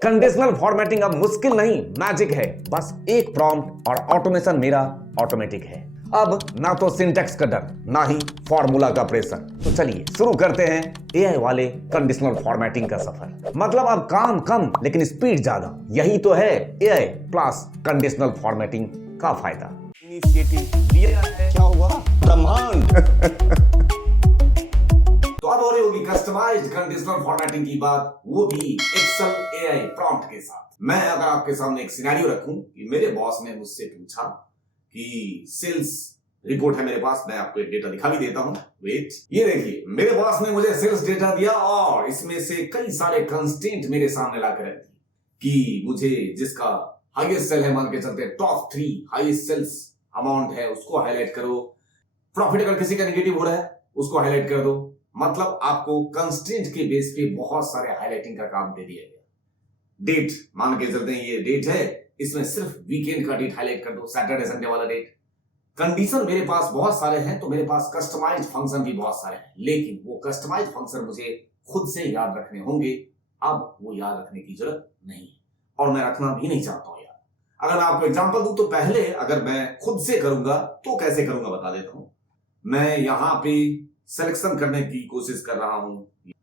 Conditional formatting अब मुश्किल नहीं, मैजिक है। बस एक प्रॉम्प्ट और ऑटोमेशन मेरा ऑटोमेटिक है। अब ना तो सिंटैक्स का डर, ना ही फॉर्मूला का प्रेशर। तो चलिए शुरू करते हैं एआई वाले कंडीशनल फॉर्मेटिंग का सफर। मतलब अब काम कम लेकिन स्पीड ज्यादा। यही तो है एआई प्लस कंडीशनल फॉर्मेटिंग का फायदा। इनिशिएटिव लिया है, क्या हुआ? ब्रह्मांड। तो अब हो रही होगी कस्टमाइज्ड कंडीशनल फॉर्मेटिंग की बात, वो भी एक्सेल एआई प्रॉम्प्ट के साथ। मैं अगर आपके सामने एक सिनेरियो रखूं कि मेरे बॉस ने मुझसे पूछा कि सेल्स रिपोर्ट है मेरे पास, मैं आपको एक डेटा दिखा भी देता हूं। वेट, ये देखिए मेरे बॉस ने मुझे सेल्स डेटा दिया और इसमें से कई सारे कंस्टेंट मेरे सामने लाकर रख दिए कि मुझे जिसका हाईएस्ट सेल है, मान के चलते टॉप 3 हाईएस्ट सेल्स अमाउंट है उसको हाईलाइट करो। प्रॉफिट अगर किसी का नेगेटिव हो रहा है उसको हाईलाइट कर दो। मतलब आपको कंस्टेंट के बेस पे बहुत सारे हाईलाइटिंग का काम दे दिया गया। डेट मान के चलते हैं ये डेट है, इसमें सिर्फ वीकेंड का डेट हाईलाइट कर दो, सैटरडे संडे वाला डेट। कंडीशन मेरे पास बहुत सारे हैं तो मेरे पास कस्टमाइज्ड फंक्शन भी बहुत सारे हैं, लेकिन वो कस्टमाइज्ड फंक्शन मुझे खुद से याद रखने होंगे। अब वो याद रखने की जरूरत नहीं है और मैं रखना भी नहीं चाहता हूं यार। अगर मैं आपको एग्जांपल दूं तो पहले अगर मैं खुद से करूंगा तो कैसे करूंगा बता देता हूं। मैं यहां पे सिलेक्शन करने की कोशिश कर रहा हूं,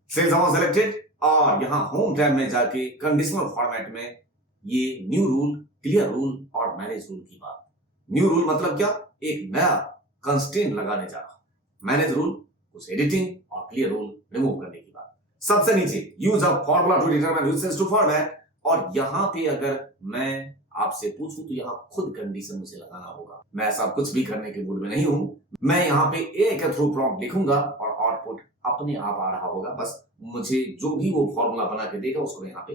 सेल्स अमाउंट सिलेक्टेड, और यहां होम टैब में जाके कंडीशनल फॉर्मेट में ये न्यू रूल, क्लियर रूल और मैनेज रूल की बात। न्यू रूल मतलब क्या? एक नया कंस्ट्रेंट लगाने जा रहा हूं। मैनेज रूल कुछ एडिटिंग और क्लियर रूल रिमूव करने की बात। सबसे नीचे use a formula to determine which cells to format, और यहां पे अगर मैं आपसे पूछूं तो यहां खुद कंडीशन मुझे लगाना होगा। मैं ऐसा कुछ भी करने के मूड में नहीं हूं। मैं यहां पे ए के थ्रू प्रॉम्प्ट लिखूंगा और आउटपुट अपने आप आ रहा होगा। बस मुझे जो भी वो फॉर्मूला बना के देगा उसको यहाँ पे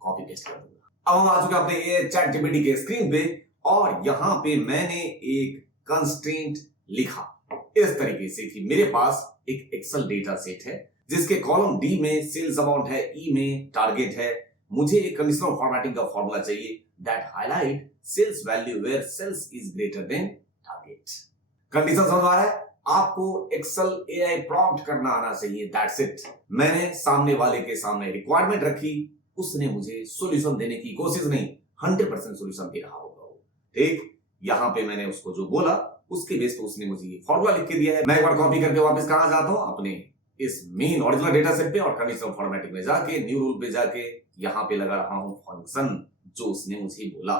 कॉपी पेस्ट कर दूंगा। अब हम आ चुके हैं अपने चैट जीपीटी के स्क्रीन पे और यहाँ पे मैंने एक कंस्ट्रेंट लिखा इस तरीके से कि मेरे पास एक एक्सेल डेटा सेट है जिसके कॉलम डी में सेल्स अमाउंट है, ई में टारगेट है। मुझे एक कंडीशनल फॉर्मेटिंग का फॉर्मूला चाहिए that highlight sales value where sales is greater than target. Condition समझ आ रहा है? आपको एक्सेल एआई प्रॉम्प्ट करना आना चाहिए, दैट्स इट। मैंने सामने वाले के सामने रिक्वायरमेंट रखी, उसने मुझे सॉल्यूशन देने की कोशिश नहीं, 100% सॉल्यूशन दे रहा होगा वो। ठीक, यहां पे मैंने उसको जो बोला उसके बेस पे उसने मुझे ये फॉर्मूला लिख के दिया है। मैं एक बार कॉपी करके वापस कहां जाता हूं? अपने इस मेन ओरिजिनल डेटा सेट पे और कंडीशनल फॉर्मेटिंग में जाके न्यू रूल पे जाके यहां पे लगा रहा हूं फंक्शन जो उसने मुझे बोला,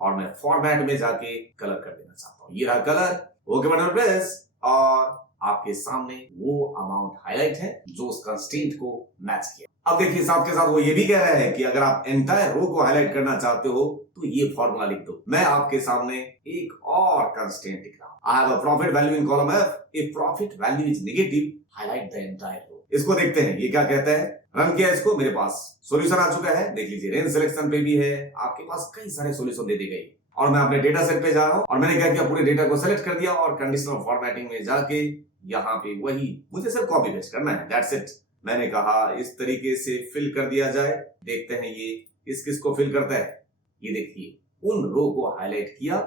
और मैं फॉर्मेट में जाके कलर कर देना चाहता हूं। ये रहा कलर, ओके बटन प्रेस, और आपके सामने वो अमाउंट हाईलाइट है जो उस कंस्ट्रेंट को मैच किया। अब देखिए साथ के साथ वो ये भी कह रहा है कि अगर आप एंटायर रो को हाईलाइट करना चाहते हो तो ये फॉर्मूला लिख दो। मैं आपके सामने एक और कंस्ट्रेंट लिख रहा हूं। I have a profit value in column F, if profit value is negative highlight the entire row. इसको देखते हैं ये क्या कहता है। रन किया इसको, मेरे पास सॉल्यूशन आ चुका है। देख लीजिए रेंज सिलेक्शन पे भी है, आपके पास कई सारे सॉल्यूशन दे दी गई। और मैं अपने डेटा सेट पे जा रहा हूं और मैंने क्या किया, पूरे डेटा को सेलेक्ट कर दिया और कंडीशनल फॉर्मेटिंग में जाके यहाँ पे वही मुझे सिर्फ कॉपी पेस्ट करना है, दैट्स इट। मैंने कहा इस तरीके से फिल कर दिया जाए। देखते हैं ये किस किस को फिल करता है। ये देखिए उन रो को हाईलाइट किया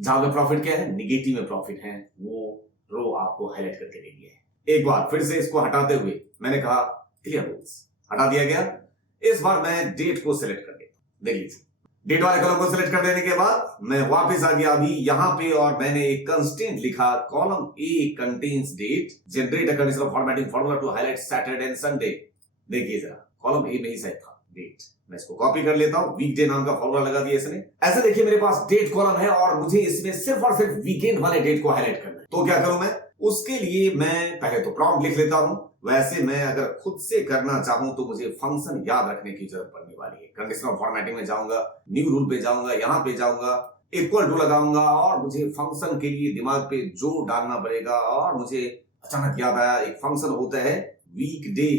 जहां पे प्रॉफिट क्या है, निगेटिव में प्रॉफिट है, वो रो आपको हाईलाइट करके दे दिया है। एक बार फिर से इसको हटाते हुए मैंने कहा क्लियर रूल्स, हटा दिया गया। इस बार मैं डेट को सिलेक्ट कर देता हूं। देख लीजिए डेट वाले कॉलम को सिलेक्ट कर देने के बाद मैं वापस आ गया अभी यहाँ पे और मैंने एक कंस्टेंट लिखा, column A contains date, generate a conditional formatting formula to highlight Saturday and Sunday. देखिए जरा कॉलम ए में ही शायद था डेट। मैं इसको कॉपी कर लेता हूं, वीकडे नाम का फॉर्मूला लगा दिया इसने। ऐसे देखिए मेरे पास डेट कॉलम है और मुझे इसमें सिर्फ और सिर्फ वीकेंड वाले डेट को हाईलाइट करना है। तो क्या करूं मैं? उसके लिए मैं पहले तो प्रॉम्प्ट लिख लेता हूं। वैसे मैं अगर खुद से करना चाहूं तो मुझे फंक्शन याद रखने की जरूरत पड़ने वाली है। कंडीशनल फॉर्मेटिंग में जाऊंगा, न्यू रूल पे जाऊंगा, यहां पे जाऊंगा, इक्वल टू लगाऊंगा और मुझे फंक्शन के लिए दिमाग पे जोर डालना पड़ेगा। और मुझे अचानक याद आया एक फंक्शन होता है वीकडे।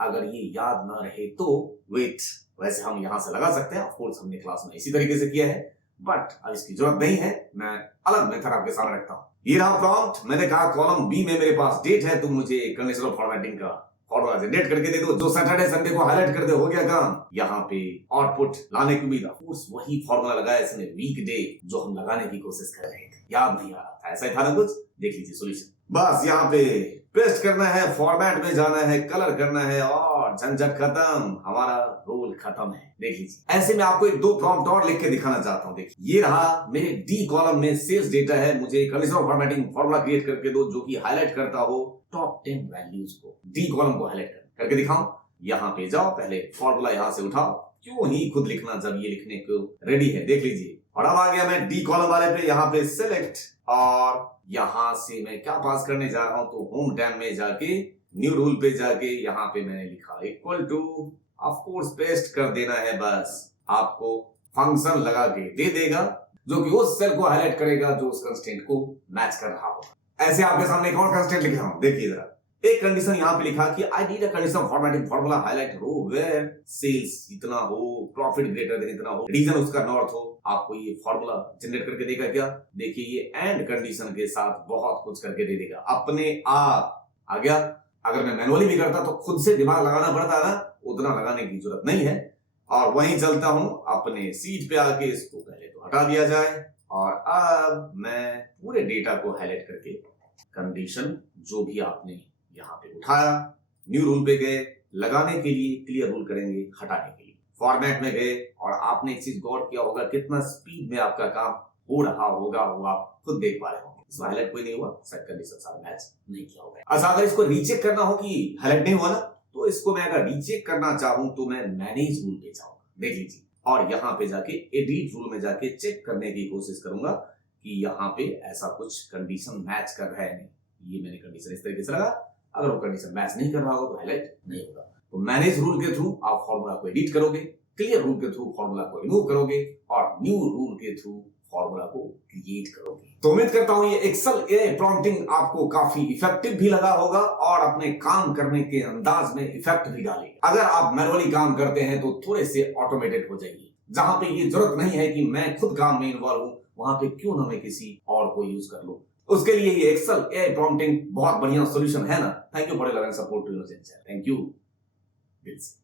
अगर ये याद ना रहे तो वेट, वैसे हम यहां से लगा सकते हैं, ऑफ कोर्स हमने क्लास में इसी तरीके से किया है, बट अब इसकी जरूरत नहीं है। मैं अलग मेथड आपके सामने रखता हूं। ये रहा प्रॉम्प्ट। मैंने कहा कॉलम बी में मेरे पास डेट है, तुम मुझे कंडीशनल फॉर्मेटिंग का फॉर्मूला जनरेट करके दे दो जो सैटरडे संडे को हाईलाइट कर दे। हो गया काम। यहाँ पे आउटपुट लाने की उम्मीद, वही फॉर्मूला लगाया इसने वीकडे जो हम लगाने की कोशिश कर रहे थे, याद नहीं आ रहा था। ऐसा ही था ना कुछ। देख लीजिए सॉल्यूशन। बस यहाँ पे पेस्ट करना है, फॉर्मेट में जाना है, कलर करना है और झंझट खत्म, हमारा रोल खत्म है। देख लीजिए, ऐसे में आपको एक दो प्रॉम्प्ट और लिख के दिखाना चाहता हूं। देखिए, ये रहा मेरे डी कॉलम में सेल्स डेटा है। मुझे कंडीशनल फॉर्मेटिंग फॉर्मूला क्रिएट करके दो जो कि हाईलाइट करता हो टॉप 10 वैल्यूज को। डी कॉलम को हाईलाइट करके दिखाऊं। यहाँ पे जाओ, पहले फॉर्मूला यहाँ से उठाओ, क्यों ही खुद लिखना जब ये लिखने को रेडी है। देख लीजिए, और अब आ गया मैं डी कॉलम वाले पे, यहाँ पे सिलेक्ट, और यहाँ से मैं क्या पास करने जा रहा हूं, तो होम टैब में जाके न्यू रूल पे जाके यहाँ पे मैंने लिखा equal to, of course paste कर देना है। बस आपको फंक्शन लगा के दे देगा जो कि उस सेल को हाईलाइट करेगा जो उस कंस्ट्रेंट को मैच कर रहा होगा। ऐसे आपके सामने एक और कंस्ट्रेंट लिख रहा हूं, देखिए जरा। एक कंडीशन यहाँ पे लिखा कि I need a condition formatting formula highlight row where sales इतना हो, प्रॉफिट ग्रेटर देन इतना हो, रीजन उसका नॉर्थ हो। आपको ये फॉर्मूला जनरेट करके देगा क्या? देखिए, ये एंड कंडीशन के साथ बहुत कुछ करके दे देगा अपने आप। आ गया। अगर मैं मैनुअली भी करता तो खुद से दिमाग लगाना पड़ता ना, उतना लगाने की जरूरत नहीं है। और वहीं चलता हूं अपने सीट पे आके, इसको पहले तो हटा दिया जाए, और अब मैं पूरे डेटा को हाईलाइट करके कंडीशन जो भी आपने यहाँ पे उठाया, न्यू रूल पे गए, लगाने के लिए क्लियर रूल करेंगे, हटाने के लिए फॉर्मेट में गए, और आपने एक चीज गौर किया होगा कितना स्पीड में आपका काम हो रहा होगा, वो आप खुद देख पा रहे होंगे। इसमें हाईलाइट कोई नहीं हुआ, सब कंडीशन सारा मैच नहीं किया होगा। अच्छा, अगर इसको रीचेक करना हो कि हाईलाइट नहीं हुआ ना, तो इसको मैं अगर रीचेक करना चाहूं तो मैं मैनेज रूल पे जाऊंगा। देख लीजिए, और यहाँ पे जाके एडिट रूल में जाके चेक करने की कोशिश करूंगा कि यहाँ पे ऐसा कुछ कंडीशन मैच कर रहा है नहीं। ये मैंने कंडीशन इस तरीके से लगा, अगर वो कंडीशन मैच नहीं कर रहा हो तो हाईलाइट नहीं होगा। तो मैनेज रूल के थ्रू आप फॉर्मूला को एडिट करोगे, क्लियर रूल के थ्रू फॉर्मूला को रिमूव करोगे, और न्यू रूल के थ्रू फॉर्मूला को क्रिएट करोगे। तो उम्मीद करता हूं ये एक्सेल एआई प्रॉम्प्टिंग आपको काफी इफेक्टिव भी लगा होगा और अपने काम करने के अंदाज में इफेक्ट भी डालेगा। अगर आप मैनुअली काम करते हैं तो थोड़े से ऑटोमेटेड हो जाइए। जहां पे ये जरूरत नहीं है कि मैं खुद काम में इन्वॉल्व हूं, वहां पे क्यों ना मैं किसी और को यूज कर लूं। उसके लिए ये एक्सेल एआई प्रॉम्प्टिंग बहुत बढ़िया सॉल्यूशन है ना। Thank you for your love and support to your channel. Thank you दिल से।